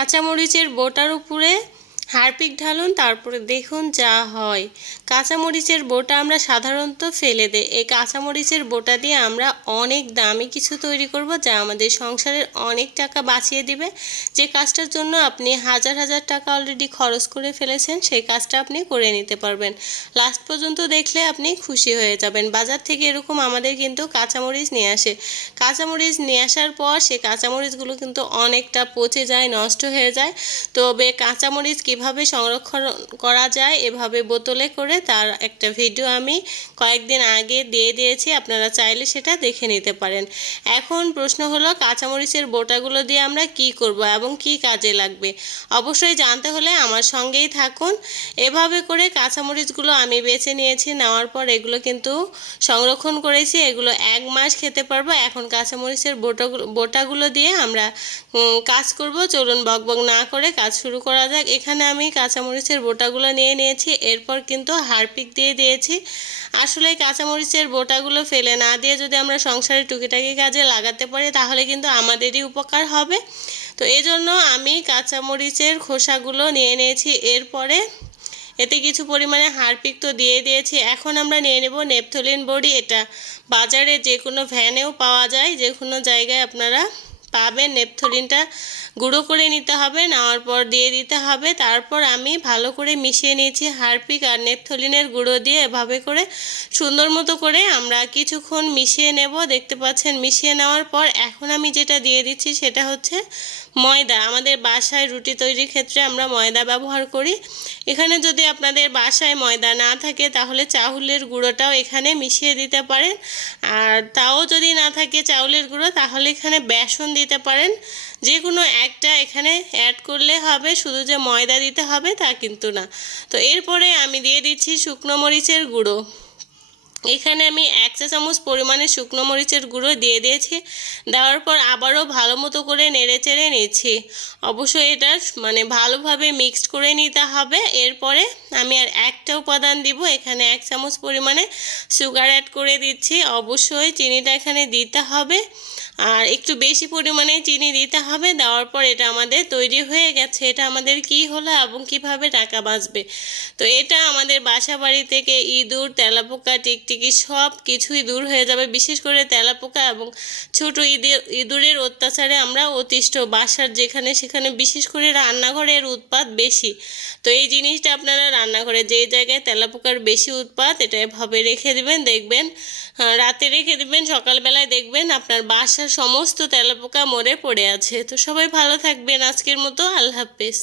কাঁচামরিচের বোটার উপরে হারপিক ঢালুন, তারপরে দেখুন যা হয়। কাঁচামরিচের বোটা আমরা সাধারণত ফেলে দেই। এই কাঁচামরিচের বোটা দিয়ে আমরা অনেক দামি কিছু তৈরি করব যা আমাদের সংসারের অনেক টাকা বাঁচিয়ে দিবে। যে কাজটার জন্য আপনি হাজার হাজার টাকা অলরেডি খরচ করে ফেলেছেন, সেই কাজটা আপনি করে নিতে পারবেন। লাস্ট পর্যন্ত দেখলে আপনি খুশি হয়ে যাবেন। বাজার থেকে এরকম আমাদের কিন্তু কাঁচামরিচ নিয়ে আসে। কাঁচামরিচ নিয়ে আসার পর সে কাঁচামরিচগুলো কিন্তু অনেকটা পচে যায়, নষ্ট হয়ে যায়। তবে কাঁচামরিচ কীভাবে সংরক্ষণ করা যায়, এভাবে বোতলে করে তার একটা ভিডিও আমি কয়েকদিন আগে দিয়ে দিয়েছি, আপনারা চাইলে সেটা দেখে নিতে পারেন। এখন প্রশ্ন হলো, কাঁচামরিচের বোটাগুলো দিয়ে আমরা কি করব এবং কি কাজে লাগবে? অবশ্যই জানতে হলে আমার সঙ্গেই থাকুন। এভাবে করে কাঁচামরিচগুলো আমি বেছে নিয়েছি, নেওয়ার পর এগুলো কিন্তু সংরক্ষণ করেছি, এগুলো এক মাস খেতে পারব। এখন কাঁচামরিচের বোটাগুলো বোটাগুলো দিয়ে আমরা কাজ করব। চলুন বকবক না করে কাজ শুরু করা যাক। এখানে আমি কাঁচামরিচের বোটাগুলো নিয়ে নিয়েছি, এরপর কিন্তু হারপিক দিয়ে দিয়েছি। আসলে কাঁচামরিচের বোটাগুলো ফেলে না দিয়ে যদি আমরা সংসারে টুকিটাকি কাজে লাগাতে পারি, তাহলে কিন্তু আমাদেরই উপকার হবে। তো এই জন্য আমি কাঁচামরিচের খোসাগুলো নিয়ে নিয়েছি, এরপরে এতে কিছু পরিমাণে হারপিক তো দিয়ে দিয়েছি। এখন আমরা নিয়ে নেব নেপথলিন বড়ি, এটা বাজারে যে কোনো ভ্যানেও পাওয়া যায় যে কোনো জায়গায় আপনারা পাবেন নেপথলিনটা। গুঁড়ো করে নিতে হবে, নেওয়ার পর দিয়ে দিতে হবে। তারপর আমি ভালো করে মিশিয়ে নিয়েছি হারপিক আর নেপথলিনের গুঁড়ো দিয়ে, এভাবে করে সুন্দর মতো করে আমরা কিছুক্ষণ মিশিয়ে নেব। দেখতে পাচ্ছেন, মিশিয়ে নেওয়ার পর এখন আমি যেটা দিয়ে দিচ্ছি সেটা হচ্ছে ময়দা। আমাদের বাসায় রুটি তৈরির ক্ষেত্রে আমরা ময়দা ব্যবহার করি। এখানে যদি আপনাদের বাসায় ময়দা না থাকে, তাহলে চাউলের গুঁড়োটাও এখানে মিশিয়ে দিতে পারেন। আর তাও যদি না থাকে চাউলের গুঁড়ো, তাহলে এখানে বেসন দিতে পারেন। যে কোনো একটা এখানে অ্যাড করলে হবে, শুধু যে ময়দা দিতে হবে তা কিন্তু না। তো এরপরে আমি দিয়ে দিচ্ছি শুকনো মরিচের গুঁড়ো। এখানে আমি এক চা চামচ পরিমাণে শুকনো মরিচের গুঁড়ো দিয়ে দিয়েছি। দেওয়ার পর আবারও ভালো মতো করে নেড়ে চেড়ে নিচ্ছি। অবশ্যই এটা মানে ভালোভাবে মিক্সড করে নিতে হবে। এরপরে আমি আর একটা উপাদান দিব। এখানে এক চামচ পরিমাণে সুগার অ্যাড করে দিচ্ছি। অবশ্যই চিনিটা এখানে দিতে হবে। আর একটু বেশি পরিমাণে চিনি দিতে হবে, দেওয়ার পর এটা আমাদের তৈরি হয়ে গেছে। এটা আমাদের কি হলো এবং কীভাবে টাকা বাঁচবে? তো এটা আমাদের বাসা বাড়ি থেকে ইঁদুর, তেলাপোকা, টিকটিকি সব কিছুই দূর হয়ে যাবে, বিশেষ করে তেলাপোকা এবং ছোট ইঁদুর ইঁদুরের অত্যাচারে আমরা অতিষ্ঠ। বাসার যেখানে সেখানে বিশেষ করে রান্নাঘরের উৎপাত বেশি। তো এই জিনিসটা আপনারা রান্নাঘরে যেই জায়গায় তেলাপোকার বেশি উৎপাত, এটা এভাবে রেখে দেবেন, দেখবেন রাতে রেখে দেবেন, সকালবেলায় দেখবেন আপনার বাসার সমস্ত তেলাপোকা মরে পড়ে আছে। তো সবাই ভালো থাকবেন। আজকের মতো আল্লাহ হাফেজ।